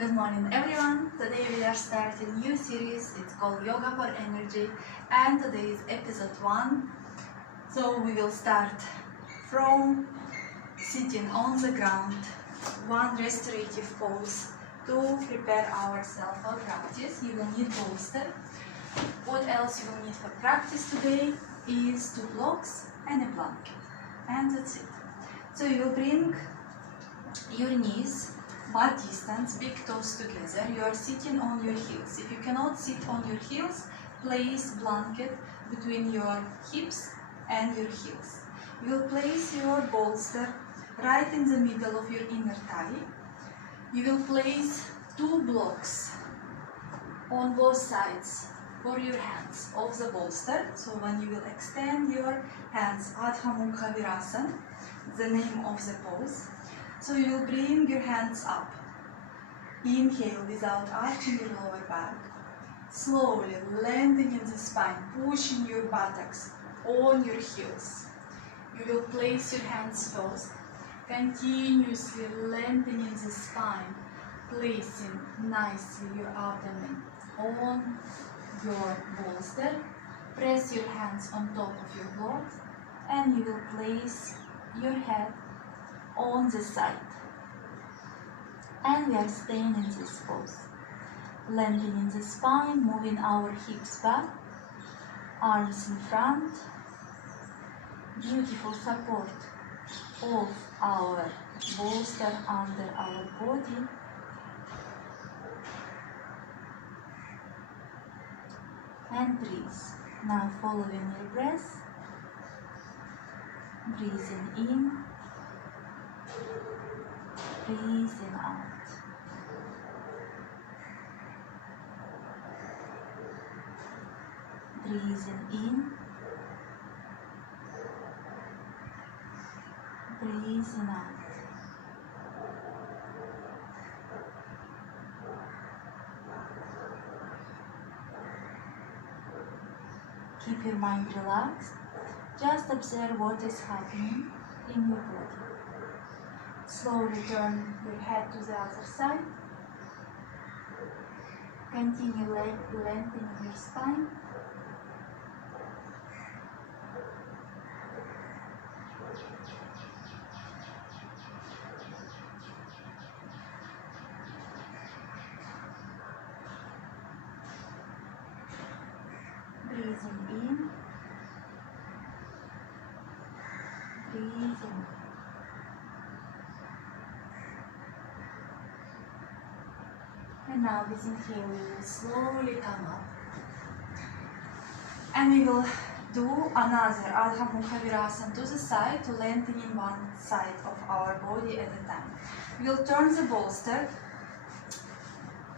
Good morning everyone. Today we are starting a new series. It's called Yoga for Energy and today is episode 1. So we will start from sitting on the ground, one restorative pose to prepare ourselves for practice. You will need bolster. What else you will need for practice today is 2 blocks and a blanket. And that's it. So you will bring your knees mat distance, big toes together. You are sitting on your heels. If you cannot sit on your heels, place blanket between your hips and your heels. You will place your bolster right in the middle of your inner thigh. You will place 2 blocks on both sides for your hands of the bolster. So when you will extend your hands, Adha Mukha Virasana, the name of the pose. So you will bring your hands up. Inhale without arching your lower back. Slowly landing in the spine, pushing your buttocks on your heels. You will place your hands first, continuously landing in the spine, placing nicely your abdomen on your bolster. Press your hands on top of your block and you will place your head on the side. And we are staying in this pose. Landing in the spine, moving our hips back, arms in front. Beautiful support of our bolster under our body. And breathe. Now following your breath. Breathing in. Breathing out. Breathing in. Breathing out. Keep your mind relaxed. Just observe what is happening in your body. Slowly turn your head to the other side. Continue lengthening your spine. Breathing in. Breathing out. And now with inhale, we will slowly come up. And we will do another Adha Mukha Virasana to the side to lengthening one side of our body at a time. We will turn the bolster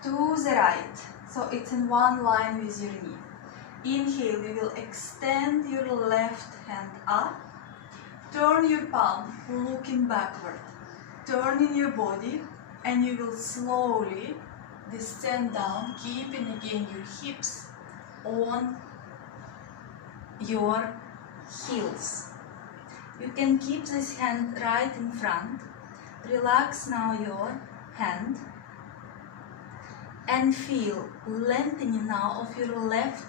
to the right. So it's in one line with your knee. Inhale, we will extend your left hand up. Turn your palm, looking backward. Turning your body and you will slowly descend down, keeping again your hips on your heels. You can keep this hand right in front. Relax now your hand and feel lengthening now of your left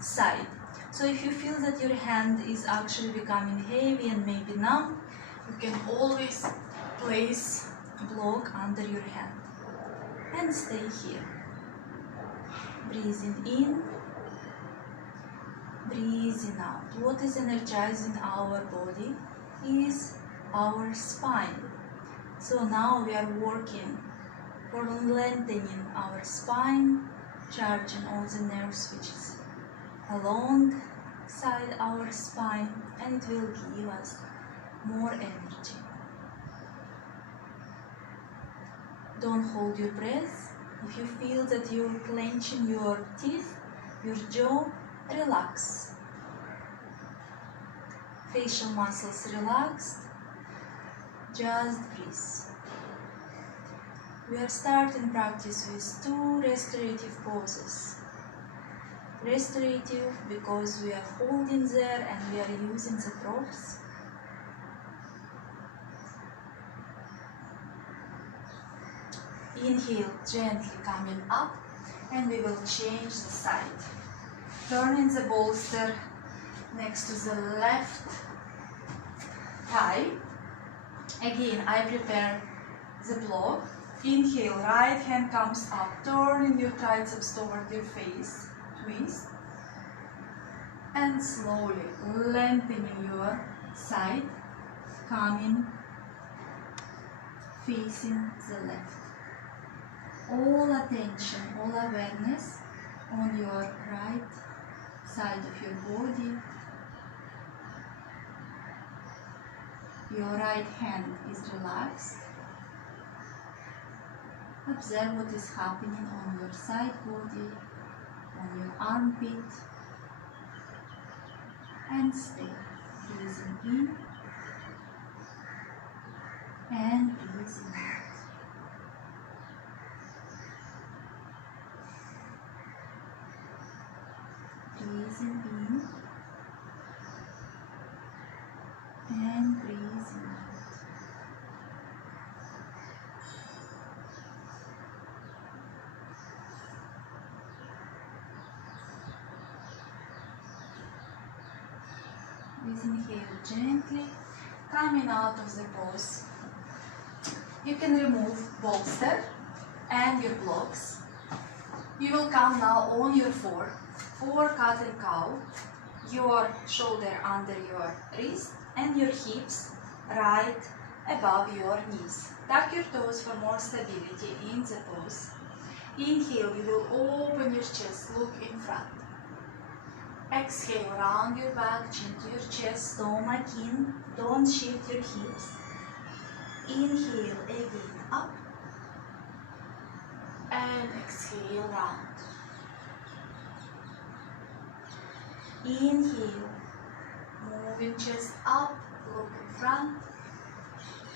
side. So if you feel that your hand is actually becoming heavy and maybe numb, you can always place a block under your hand. And stay here. Breathing in, breathing out. What is energizing our body is our spine. So now we are working for lengthening our spine, charging all the nerve switches alongside our spine, and it will give us more energy. Don't hold your breath. If you feel that you're clenching your teeth, your jaw, relax. Facial muscles relaxed. Just breathe. We are starting practice with 2 restorative poses. Restorative because we are holding there and we are using the props. Inhale, gently coming up, and we will change the side. Turning the bolster next to the left thigh. Again, I prepare the block. Inhale, right hand comes up, turning your triceps toward your face, twist. And slowly lengthening your side, coming, facing the left. All attention, all awareness on your right side of your body. Your right hand is relaxed. Observe what is happening on your side body, on your armpit, and stay. Breathing in and breathing out. Breathing in and breathing out. Please inhale gently, coming out of the pose. You can remove bolster and your blocks. You will come now on your four cat and cow, your shoulder under your wrist and your hips right above your knees. Tuck your toes for more stability in the pose. Inhale, you will open your chest, look in front. Exhale, round your back, chin to your chest, stomach in, don't shift your hips. Inhale again, up, and exhale, round. Inhale, move your chest up, look in front,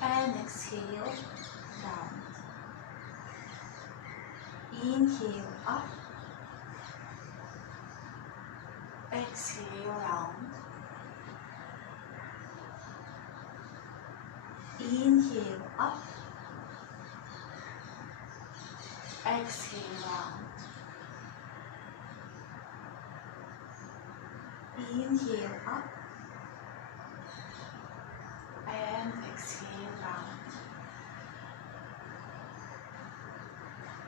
and exhale, round. Inhale, up, exhale, round. Inhale, up, exhale, round. Inhale, up, and exhale, round.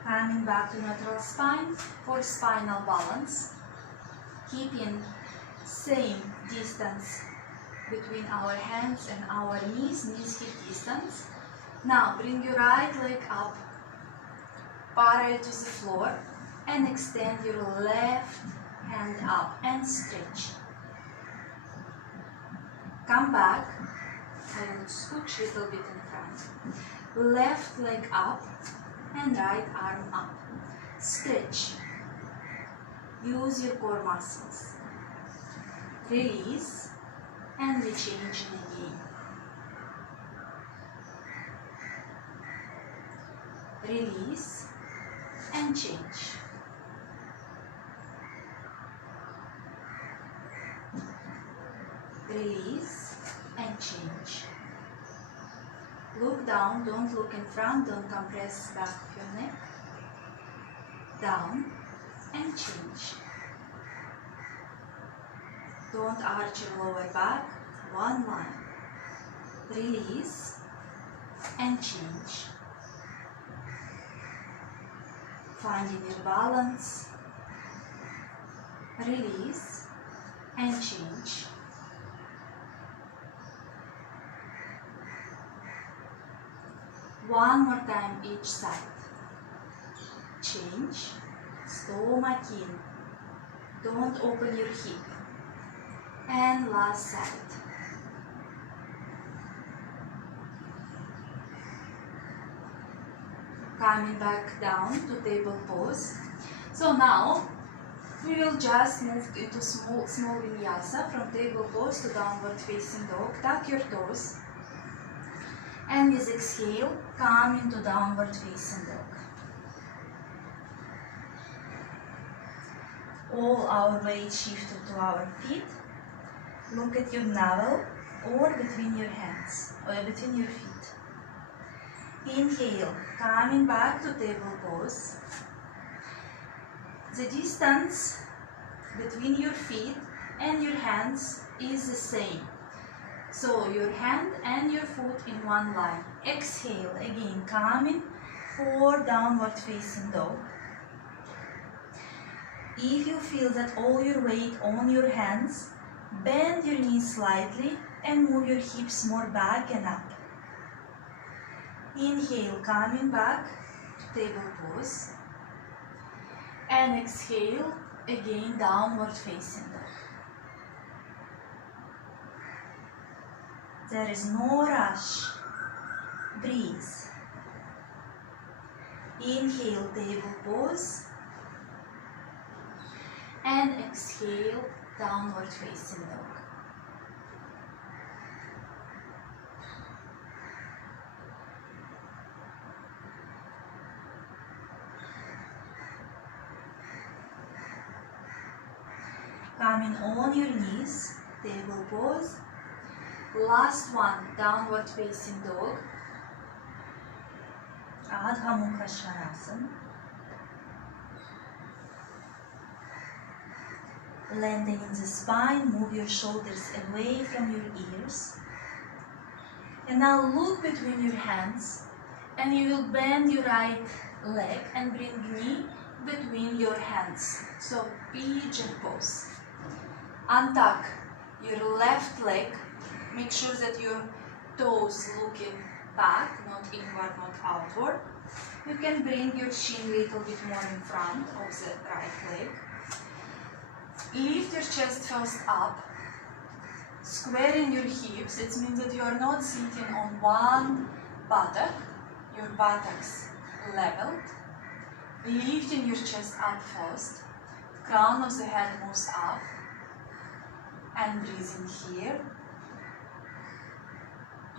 Coming back to neutral spine for spinal balance. Keeping same distance between our hands and our knees hip distance. Now bring your right leg up, parallel to the floor, and extend your left hand up and stretch. Come back, I will scooch a little bit in front. Left leg up and right arm up. Stretch. Use your core muscles. Release and we change again. Release and change. Release and change. Look down, don't look in front, don't compress back of your neck. Down and change. Don't arch your lower back, one line. Release and change. Finding your balance. Release and change. One more time each side. Change. Stomach in. Don't open your hip. And last side. Coming back down to table pose. So now we will just move into small vinyasa from table pose to downward facing dog. Tuck your toes. And with exhale, come into downward facing dog. All our weight shifted to our feet. Look at your navel or between your hands or between your feet. Inhale, coming back to table pose. The distance between your feet and your hands is the same. So your hand and your foot in one line. Exhale, again coming for downward facing dog. If you feel that all your weight on your hands, bend your knees slightly and move your hips more back and up. Inhale, coming back to table pose. And exhale, again downward facing dog. There is no rush. Breathe. Inhale, table pose. And exhale, downward facing dog. Coming on your knees, table pose. Last one, downward facing dog. Adha Mukha Svanasana. Landing in the spine, move your shoulders away from your ears. And now look between your hands and you will bend your right leg and bring knee between your hands. So pigeon pose. Untuck your left leg. Make sure that your toes looking back, not inward, not outward. You can bring your chin a little bit more in front of the right leg. Lift your chest first up, squaring your hips. It means that you are not sitting on one buttock, your buttocks leveled. Lifting your chest up first, crown of the head moves up, and breathing here.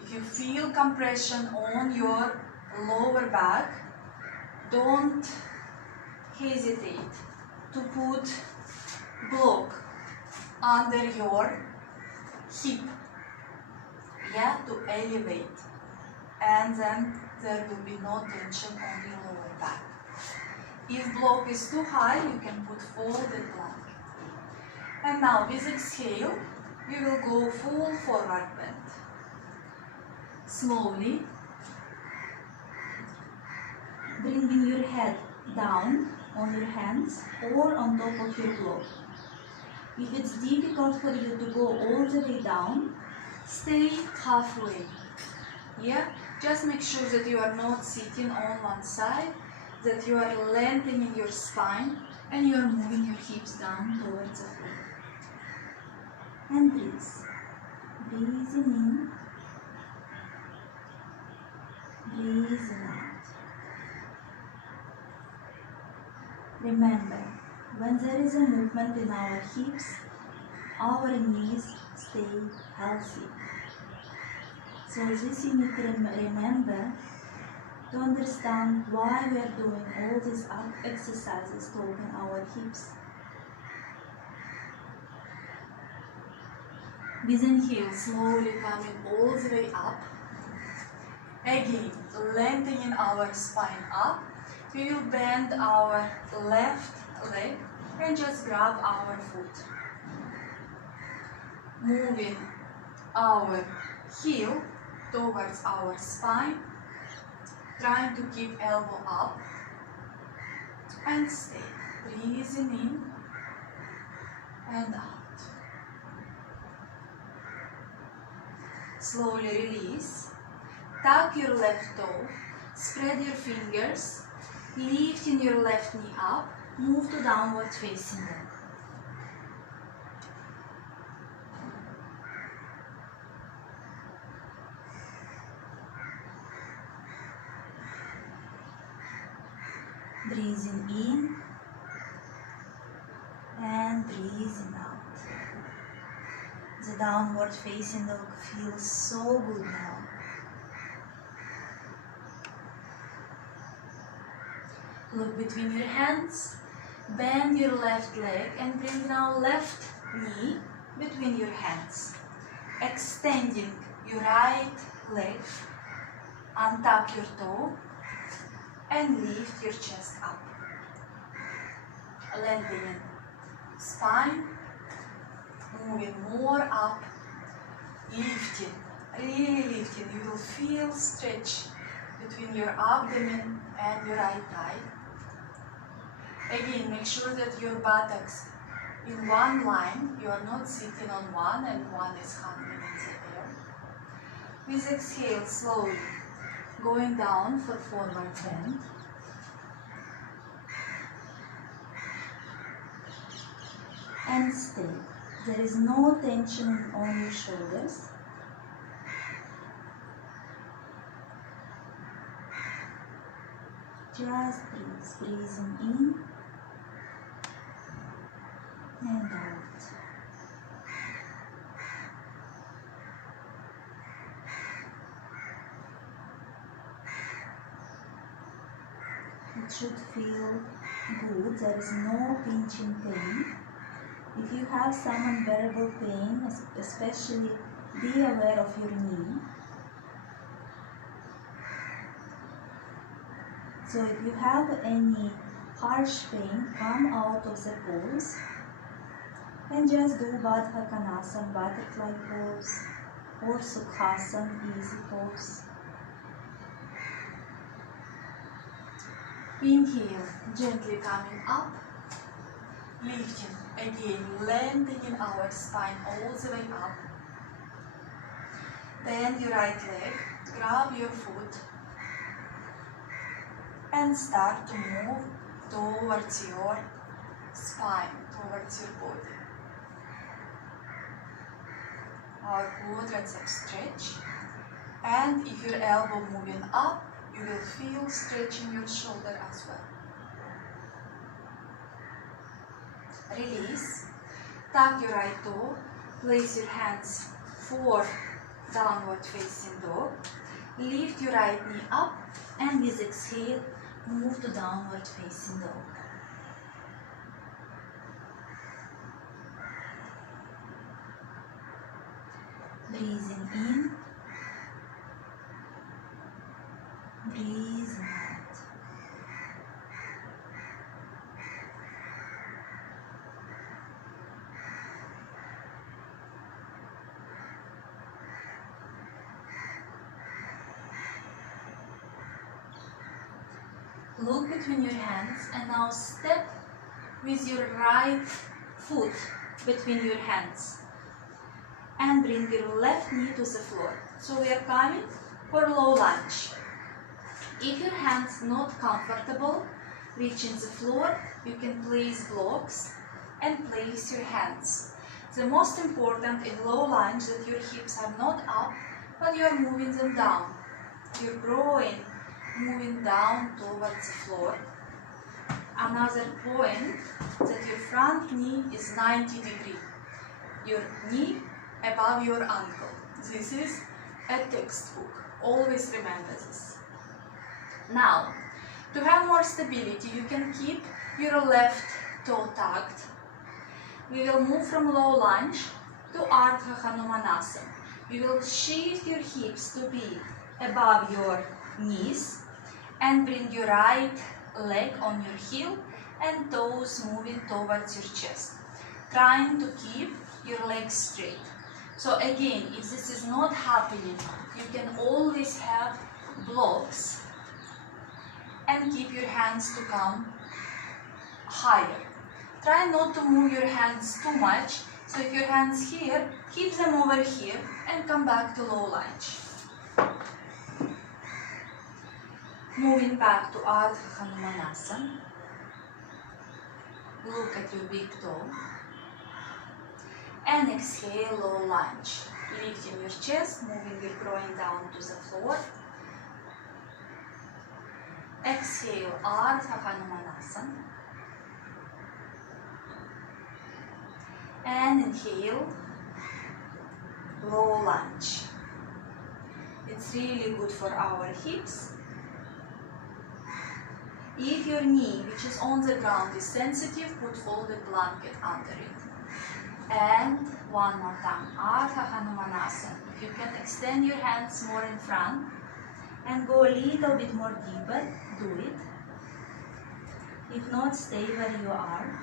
If you feel compression on your lower back, don't hesitate to put block under your hip, to elevate, and then there will be no tension on your lower back. If block is too high, you can put folded blanket. And now with exhale, we will go full forward bend. Slowly, bringing your head down on your hands or on top of your block. If it's difficult for you to go all the way down, stay halfway. Just make sure that you are not sitting on one side, that you are lengthening your spine and you are moving your hips down towards the floor. And breathe. Breathing in, breathing out. Remember, when there is a movement in our hips, our knees stay healthy. So this you need to remember to understand why we are doing all these exercises to open our hips. With inhale, slowly coming all the way up. Again, lengthening our spine up. We will bend our left leg and just grab our foot. Moving our heel towards our spine. Trying to keep elbow up. And stay. Breathing in and out. Slowly release. Tuck your left toe. Spread your fingers. Lifting your left knee up. Move to downward facing dog. Breathing in and breathing out. The downward facing dog feels so good now. Look between your hands, bend your left leg and bring now left knee between your hands. Extending your right leg Untuck your toe and lift your chest up. Lengthening spine, moving more up, lifting, really lifting. You will feel stretch between your abdomen and your right thigh. Again, make sure that your buttocks in one line, you are not sitting on one and one is hanging in the air. With exhale, slowly going down for forward bend. And stay. There is no tension on your shoulders. Just breathe, breathing in and out. It should feel good. There is no pinching pain. If you have some unbearable pain, especially be aware of your knee. So if you have any harsh pain, come out of the pose and just do Baddha Konasana, butterfly pose, or Sukhasana, easy pose. Inhale, gently coming up, lifting, again lengthening our spine all the way up. Bend your right leg, grab your foot and start to move towards your spine, towards your body. Our quadriceps stretch, and if your elbow moving up, you will feel stretching your shoulder as well. Release, tuck your right toe, place your hands for downward facing dog, lift your right knee up, and with exhale, move to downward facing dog. Breathing in, breathing out. Look between your hands and now step with your right foot between your hands and bring your left knee to the floor. So we are coming for low lunge. If your hands not comfortable reaching the floor, you can place blocks and place your hands. The most important in low lunge that your hips are not up, but you are moving them down. Your groin moving down towards the floor. Another point that your front knee is 90 degrees. Your knee above your ankle. This is a textbook. Always remember this. Now, to have more stability, you can keep your left toe tucked. We will move from low lunge to Ardha Hanumanasana. You will shift your hips to be above your knees and bring your right leg on your heel and toes moving towards your chest, trying to keep your legs straight. So again, if this is not happening, you can always have blocks and keep your hands to come higher. Try not to move your hands too much. So if your hands here, keep them over here and come back to low lunge. Moving back to Ardha Hanumanasana. Look at your big toe. And exhale, low lunge. Lifting your chest, moving your groin down to the floor. Exhale, Ardha Hanumanasana. And inhale, low lunge. It's really good for our hips. If your knee, which is on the ground, is sensitive, put folded blanket under it. And one more time, Ardha Hanumanasana. If you can extend your hands more in front and go a little bit more deeper, do it. If not, stay where you are.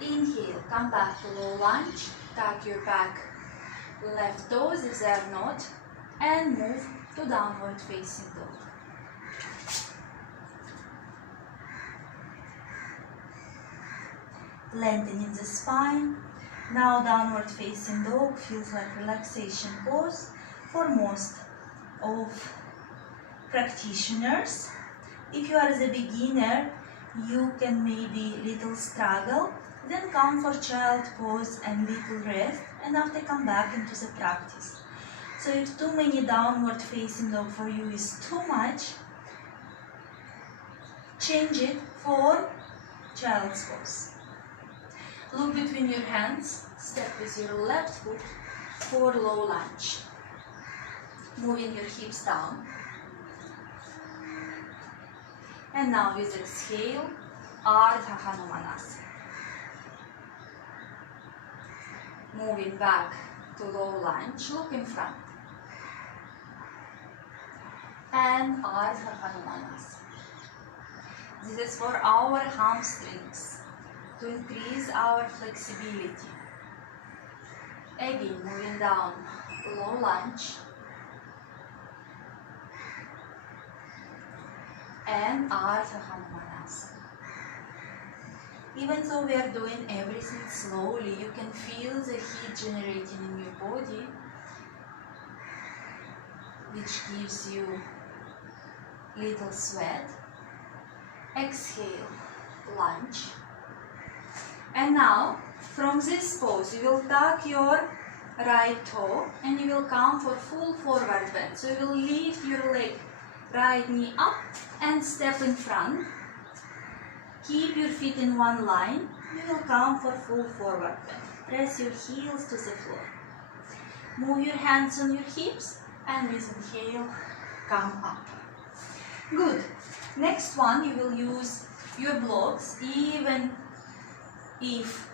Inhale, come back to low lunge, tuck your back left toes if they are not, and move to downward facing dog. Lengthening the spine. Now downward facing dog feels like relaxation pose for most of practitioners. If you are the beginner, you can maybe little struggle, then come for child pose and little rest, and after come back into the practice. So if too many downward facing dog for you is too much, change it for child's pose. Look between your hands, step with your left foot for low lunge. Moving your hips down. And now with exhale, Ardha Hanumanasana. Moving back to low lunge, look in front. And Ardha Hanumanasana. This is for our hamstrings, to increase our flexibility. Again, moving down, low lunge. And Ardha Hanumanasana. Even though we are doing everything slowly, you can feel the heat generating in your body, which gives you little sweat. Exhale, lunge. And now, from this pose, you will tuck your right toe and you will come for full forward bend. So you will lift your leg, right knee up and step in front. Keep your feet in one line. You will come for full forward bend. Press your heels to the floor. Move your hands on your hips and with inhale, come up. Good. Next one, you will use your blocks even if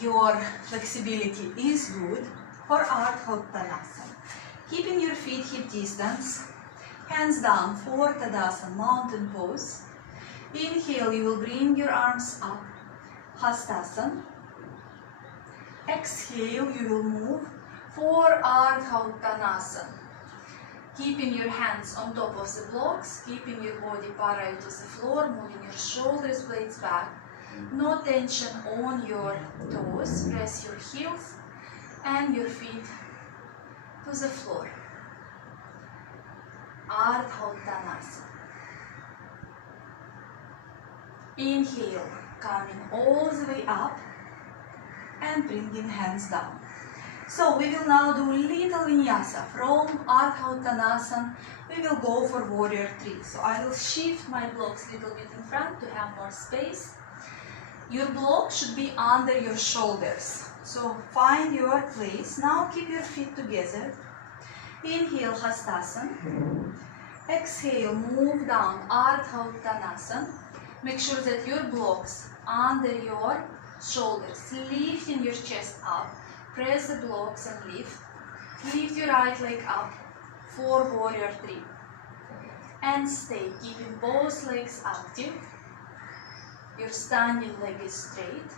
your flexibility is good for Ardha Uttanasana. Keeping your feet hip distance, hands down for Tadasana, mountain pose. Inhale, you will bring your arms up, Hastasana. Exhale, you will move for Ardha Uttanasana. Keeping your hands on top of the blocks, keeping your body parallel to the floor, moving your shoulders, blades back. No tension on your toes. Press your heels and your feet to the floor. Ardha Uttanasana. Inhale, coming all the way up and bringing hands down. So we will now do little vinyasa. From Ardha Uttanasana, we will go for warrior 3. So I will shift my blocks a little bit in front to have more space. Your block should be under your shoulders. So find your place. Now keep your feet together. Inhale, Hastasana. Exhale, move down, Ardha Uttanasana. Make sure that your blocks under your shoulders. Lifting your chest up. Press the blocks and lift. Lift your right leg up for warrior 3. And stay, keeping both legs active. Your standing leg is straight.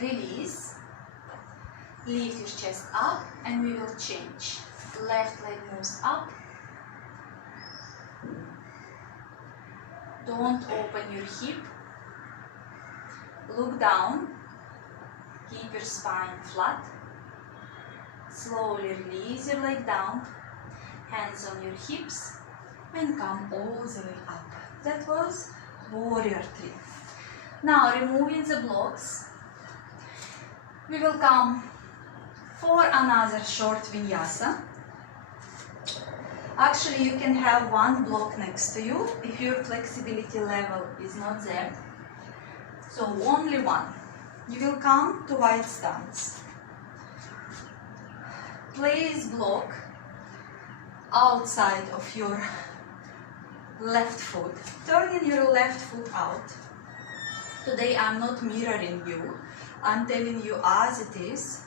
Release. Lift your chest up and we will change. Left leg moves up. Don't open your hip. Look down. Keep your spine flat. Slowly release your leg down. Hands on your hips and come all the way up. That was warrior 3. Now removing the blocks, we will come for another short vinyasa. Actually, you can have one block next to you if your flexibility level is not there. So only one. You will come to wide stance. Place block outside of your left foot. Turning your left foot out. Today I'm not mirroring you. I'm telling you as it is.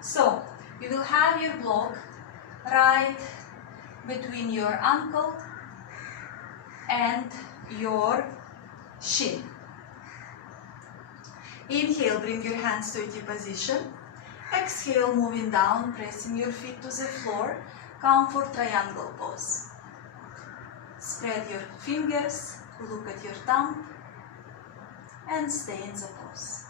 So, you will have your block right between your ankle and your shin. Inhale, bring your hands to a position. Exhale, moving down, pressing your feet to the floor. Come for triangle pose. Spread your fingers, look at your thumb, and stay in the pose.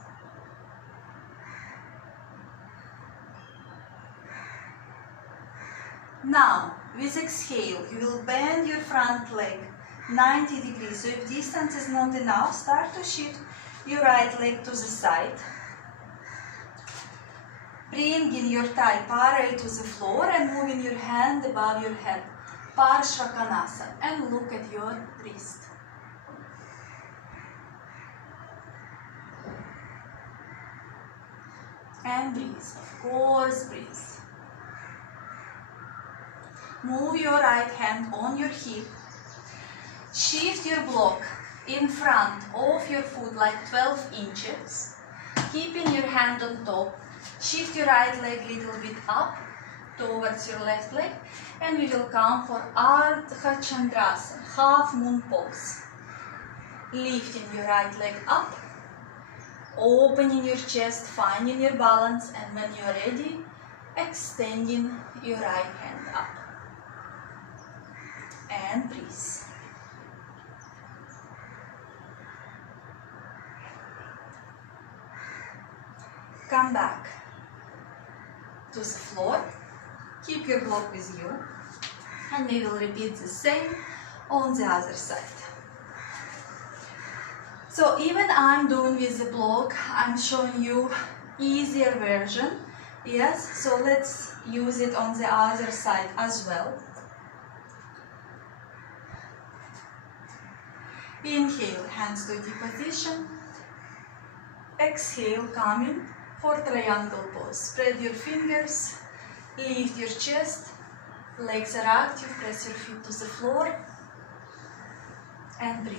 Now, with exhale, you will bend your front leg 90 degrees. So if distance is not enough, start to shift your right leg to the side. Bringing your thigh parallel to the floor and moving your hand above your head. Parshvakonasana. And look at your wrist. And breathe. Of course, breathe. Move your right hand on your hip. Shift your block in front of your foot like 12 inches. Keeping your hand on top. Shift your right leg a little bit up towards your left leg. And we will come for Ardha Chandrasana, half moon pose. Lifting your right leg up. Opening your chest, finding your balance. And when you are ready, extending your right hand up. And breathe. Come back to the floor. Keep your block with you. And we will repeat the same on the other side. So even I'm doing with the block, I'm showing you easier version. Yes, so let's use it on the other side as well. Inhale, hands to deep position. Exhale, coming for triangle pose. Spread your fingers, lift your chest, legs are active, press your feet to the floor, and breathe.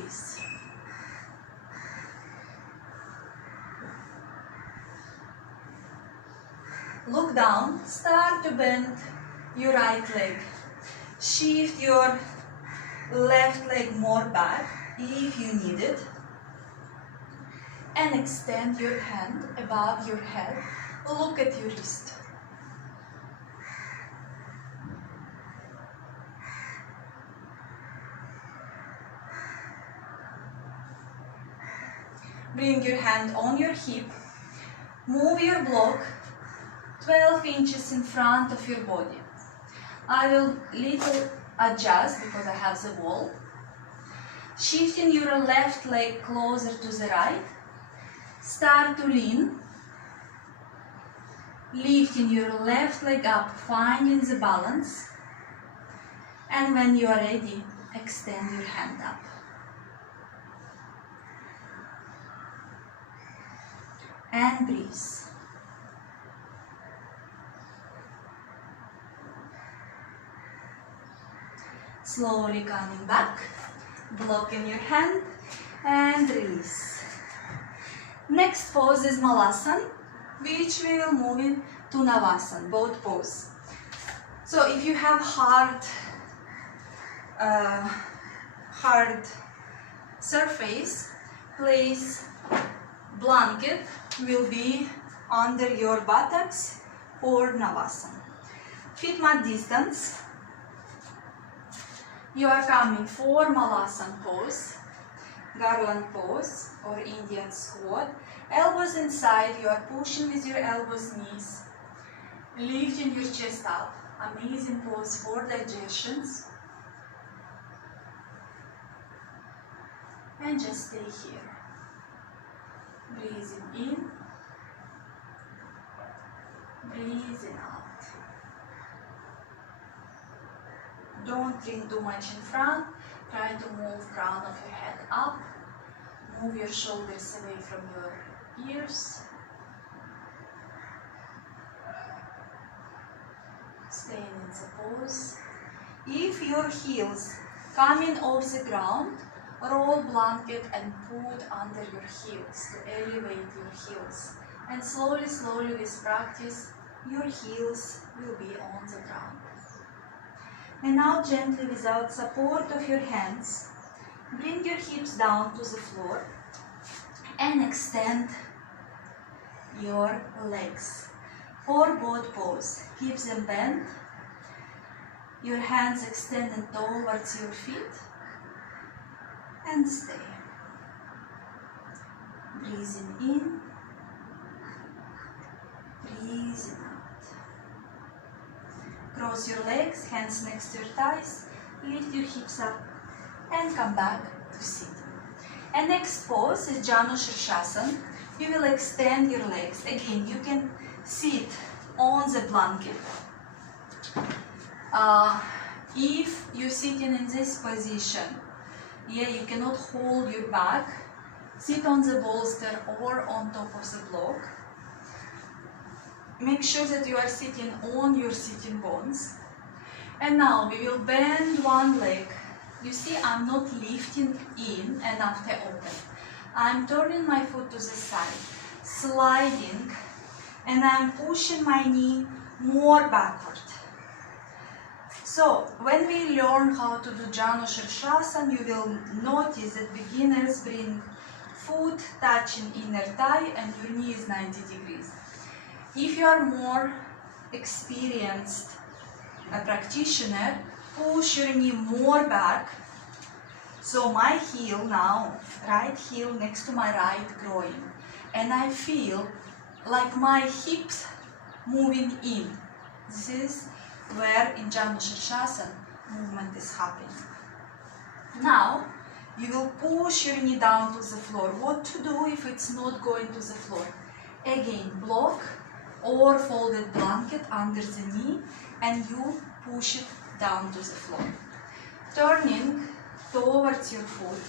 Look down, start to bend your right leg. Shift your left leg more back if you need it. And extend your hand above your head. Look at your wrist. Bring your hand on your hip. Move your block 12 inches in front of your body. I will little adjust because I have the wall. Shifting your left leg closer to the right. Start to lean. Lifting your left leg up, finding the balance. And when you are ready, extend your hand up. And breathe. Slowly coming back, blocking your hand and release. Next pose is Malasana, which we will move in to Navasana, both pose. So if you have hard surface, place blanket will be under your buttocks for Navasana. Feet mat distance. You are coming for Malasana pose, garland pose or Indian squat. Elbows inside, you are pushing with your elbows, knees. Lifting your chest up. Amazing pose for digestions. And just stay here. Breathing in. Breathing out. Don't lean too much in front. Try to move crown of your head up. Move your shoulders away from your ears. Staying in the pose. If your heels coming off the ground, roll blanket and put under your heels to elevate your heels And slowly, slowly with practice, your heels will be on the ground. And now gently, without support of your hands, bring your hips down to the floor and extend your legs. For both pose, keep them bent, your hands extended towards your feet, and stay. Breathing in, breathing out. Cross your legs, hands next to your thighs, lift your hips up and come back to sit. And next pose is Janu Shirshasana. You will extend your legs. Again, you can sit on the blanket. If you're sitting in this position, you cannot hold your back, sit on the bolster or on top of the block. Make sure that you are sitting on your sitting bones. And now we will bend one leg. You see, I'm not lifting in and after open. I'm turning my foot to the side, sliding, and I'm pushing my knee more backward. So, when we learn how to do Janu Shirshasana, you will notice that beginners bring foot touching inner thigh and your knee is 90 degrees. If you are more experienced practitioner, push your knee more back. So my heel now, right heel next to my right groin. And I feel like my hips moving in. This is where in Janu Shirshasana movement is happening. Now you will push your knee down to the floor. What to do if it's not going to the floor? Again, block or folded blanket under the knee and you push it down to the floor. Turning towards your foot.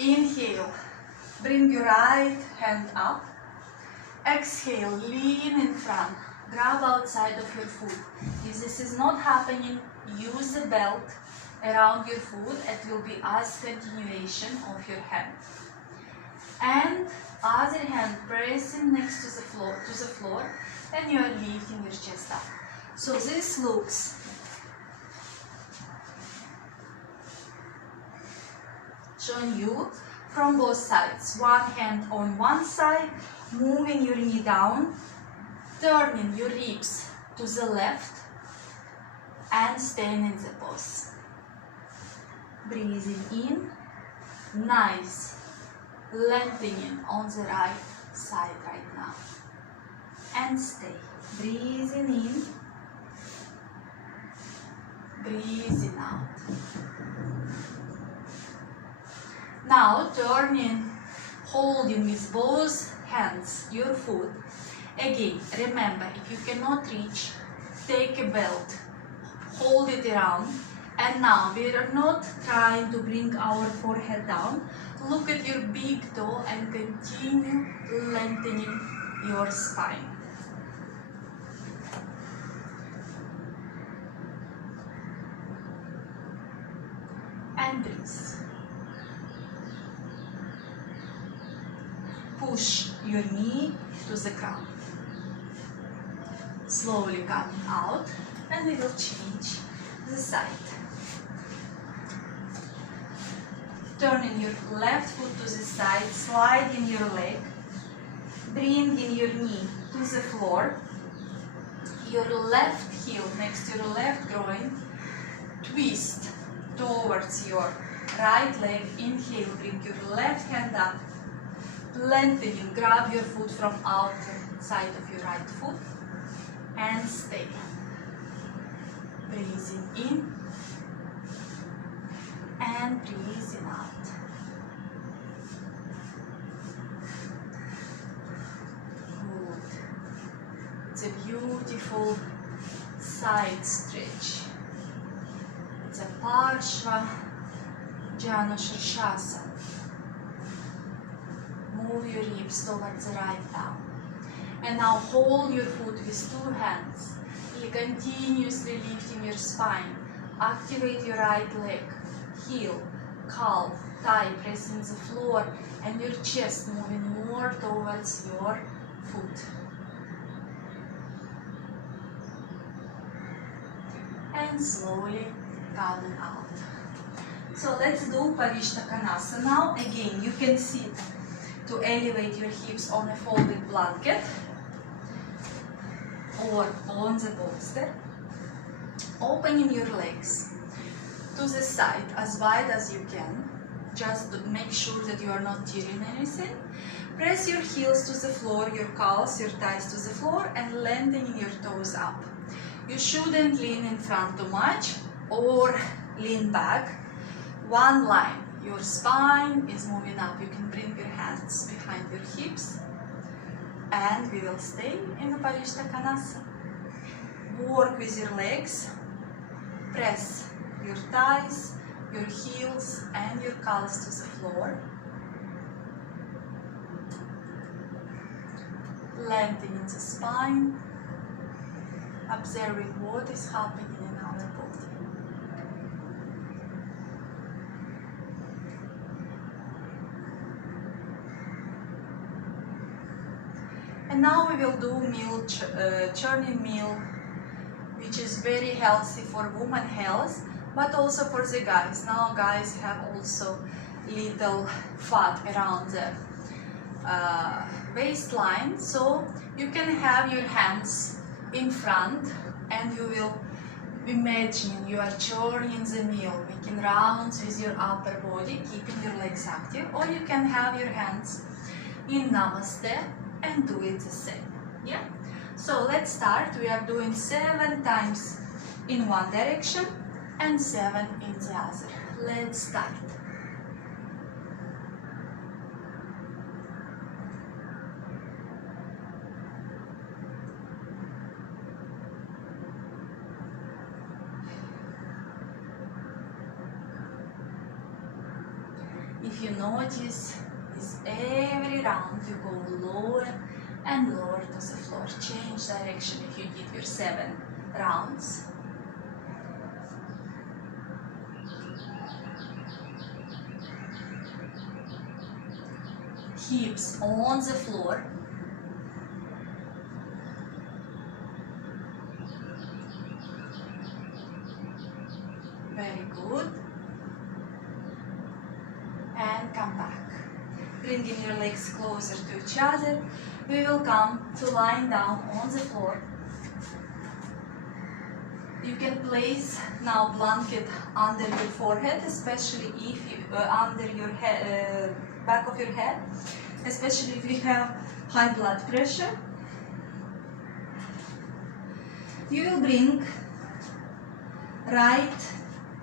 Inhale, bring your right hand up. Exhale, lean in front. Grab outside of your foot. If this is not happening, use the belt around your foot. It will be as continuation of your hand. And other hand pressing next to the floor, and you are lifting your chest up. So this looks showing you from both sides. One hand on one side, moving your knee down, turning your ribs to the left and staying in the pose. Breathing in, nice. Lengthening on the right side right now. And stay. Breathing in, breathing out. Now turning, holding with both hands your foot. Again, remember, if you cannot reach, take a belt, hold it around. And now we are not trying to bring our forehead down. Look at your big toe and continue lengthening your spine. And breathe. Push your knee to the ground. Slowly coming out, and we will change the side. Turning your left foot to the side, sliding your leg, bringing your knee to the floor, your left heel next to your left groin, twist towards your right leg, inhale, bring your left hand up, lengthening, grab your foot from outside of your right foot, and stay. Breathing in, and breathing out. Good. It's a beautiful side stretch. It's a Parshva Janu Shirshasana. Move your hips towards the right down. And now hold your foot with two hands. You're continuously lifting your spine. Activate your right leg. Heel, calf, thigh pressing the floor, and your chest moving more towards your foot. And slowly come out. So let's do Parishtakanasa now. Again, you can sit to elevate your hips on a folded blanket or on the bolster, opening your legs to the side as wide as you can. Just make sure that you are not tearing anything. Press your heels to the floor, your calves, your thighs to the floor, and lengthening your toes up. You shouldn't lean in front too much or lean back. One line. Your spine is moving up. You can bring your hands behind your hips. And we will stay in the Parishtakanasa. Work with your legs. Press your thighs, your heels, and your calves to the floor. Lengthening the spine. Observing what is happening in our body. And now we will do churning meal, which is very healthy for woman health, but also for the guys. Now guys have also little fat around the waistline, so you can have your hands in front and you will imagine you are churning the meal, making rounds with your upper body, keeping your legs active, or you can have your hands in Namaste and do it the same. Yeah. So let's start. We are doing 7 times in one direction and 7 in the other. Let's start. If you notice, is every round you go lower and lower to the floor. Change direction if you did your 7 rounds. Hips on the floor. Very good. And come back. Bringing your legs closer to each other, we will come to lying down on the floor. You can place now blanket under your forehead, especially if you under your head, back of your head, especially if you have high blood pressure. You will bring right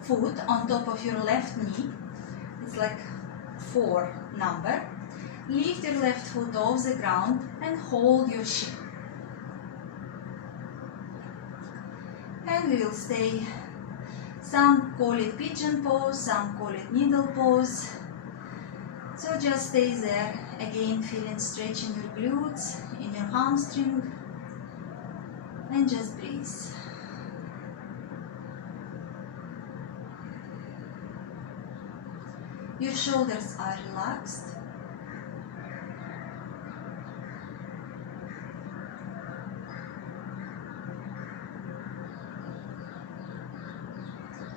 foot on top of your left knee. It's like 4 number. Lift your left foot off the ground and hold your shin. And we will stay, some call it pigeon pose, some call it needle pose. So just stay there, again feeling stretching your glutes, in your hamstring, and just breathe. Your shoulders are relaxed.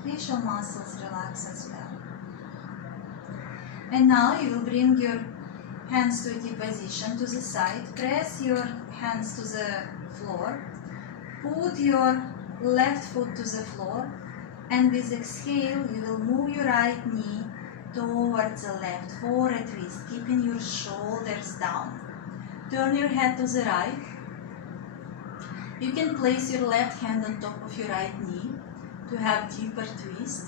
Facial muscles relax as well. And now you will bring your hands to a T position to the side. Press your hands to the floor. Put your left foot to the floor. And with exhale, you will move your right knee towards the left for a twist, keeping your shoulders down. Turn your head to the right. You can place your left hand on top of your right knee to have deeper twist.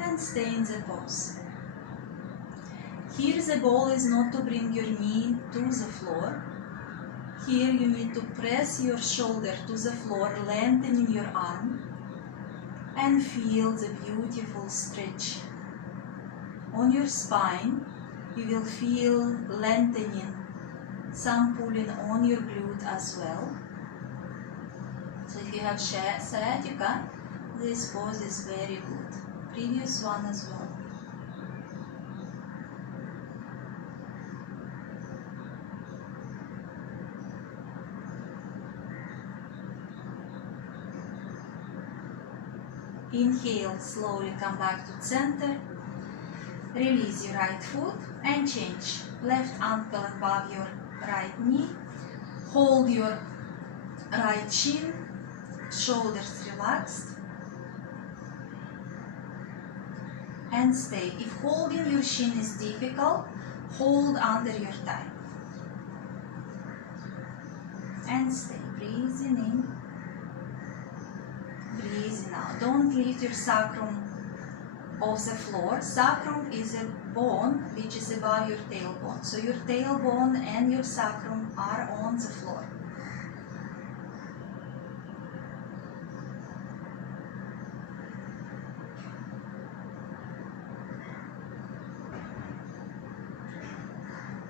And stay in the pose. Here the goal is not to bring your knee to the floor. Here you need to press your shoulder to the floor, lengthening your arm, and feel the beautiful stretch. On your spine, you will feel lengthening, some pulling on your glute as well. So if you have sciatica, this pose is very good. Previous one as well. Inhale, slowly come back to center. Release your right foot and change. Left ankle above your right knee. Hold your right chin, shoulders relaxed. And stay. If holding your chin is difficult, hold under your thigh. And stay. Breathing in. Breathing out. Don't lift your sacrum off the floor. Sacrum is a bone which is above your tailbone. So your tailbone and your sacrum are on the floor.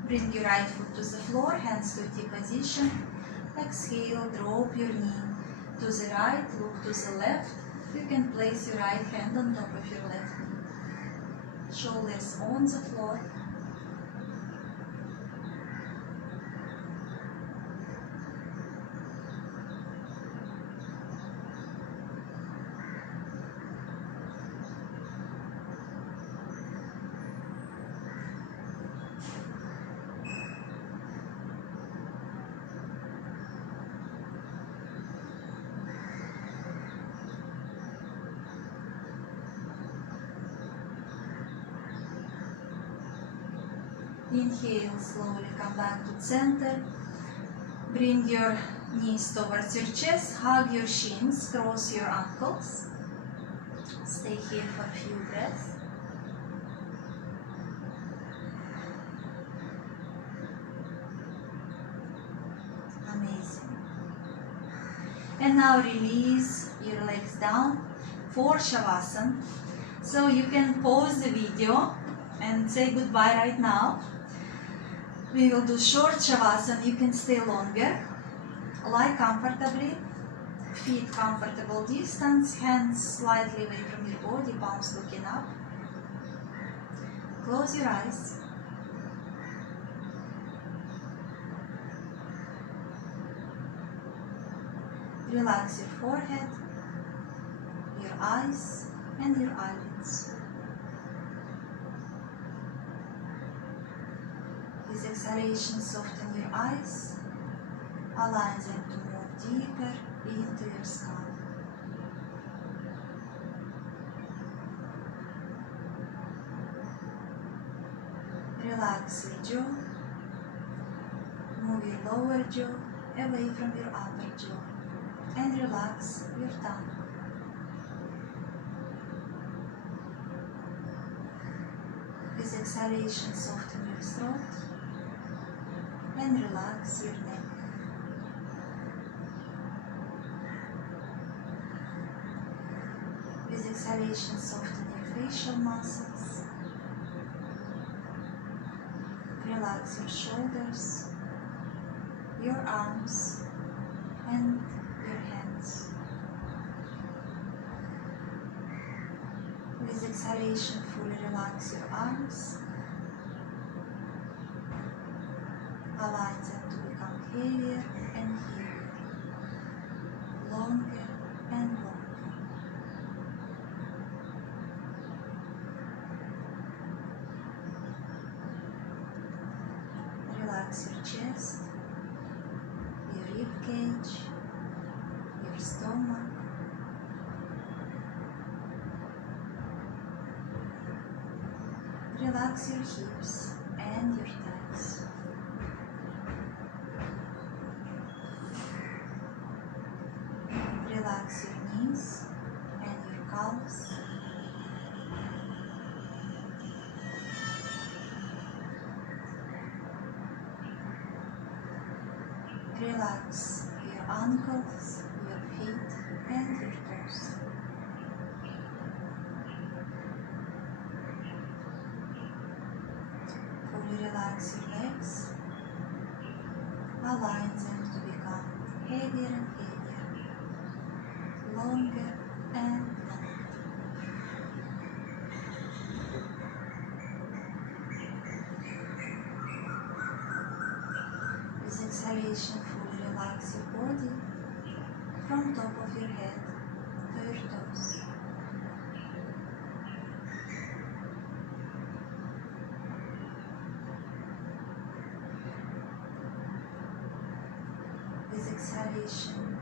Bring your right foot to the floor, hands to T position. Exhale, drop your knee to the right, look to the left. You can place your right hand on top of your left knee. Shoulders on the floor. Inhale, slowly come back to center. Bring your knees towards your chest, hug your shins, cross your ankles. Stay here for a few breaths. Amazing. And now release your legs down for Shavasana. So you can pause the video and say goodbye right now. We will do short Shavasana. You can stay longer. Lie comfortably. Feet comfortable distance. Hands slightly away from your body. Palms looking up. Close your eyes. Relax your forehead, your eyes, and your eyelids. With exhalation, soften your eyes, allow them to move deeper into your skull. Relax your jaw, move your lower jaw away from your upper jaw, and relax your tongue. With exhalation, soften your throat and relax your neck. With exhalation, soften your facial muscles. Relax your shoulders, your arms, and your hands. With exhalation, fully relax your arms. Allow them to become heavier and heavier, longer and longer. Relax your chest, your rib cage, your stomach, relax your hips and your thighs. Relax your knees and your calves. Relax your ankles, your feet, and your toes. Fully relax your legs, allowing them to become heavier and heavier, longer and longer. With exhalation, fully relax your body from top of your head to your toes. exhalation,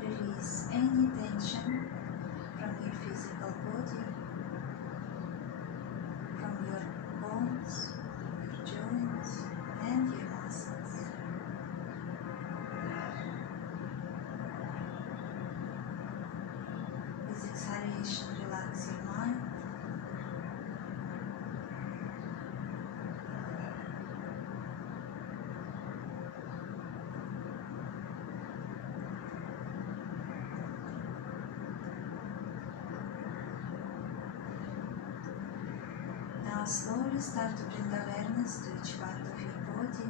release any tension from your physical body, from your bones, your joints, and your muscles. With exhalation, relax your mind. Now slowly start to bring awareness to each part of your body,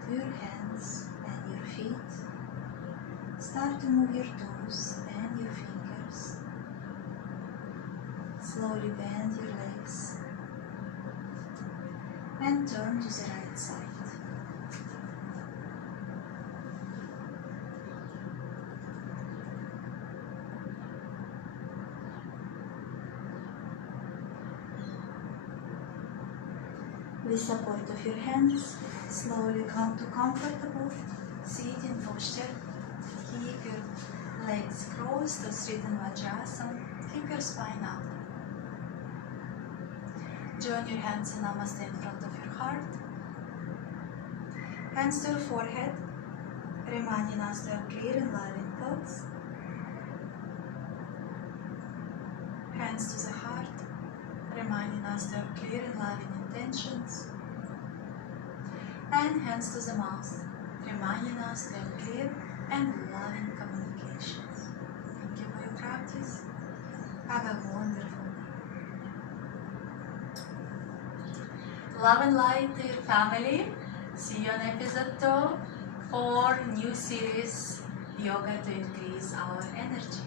to your hands and your feet. Start to move your toes and your fingers. Slowly bend your legs and turn to the right side. With support of your hands, slowly come to comfortable sitting posture. Keep your legs crossed to straighten Vajrasana. Keep your spine up. Join your hands in Namaste in front of your heart. Hands to your forehead, reminding us to have clear and loving thoughts. Hands to the heart, reminding us to have clear and loving intentions. And hands to the mouth, reminding us to have clear and loving communications. Thank you for your practice. Have a wonderful day. Love and light to your family. See you on episode 2 for new series, Yoga to Increase Our Energy.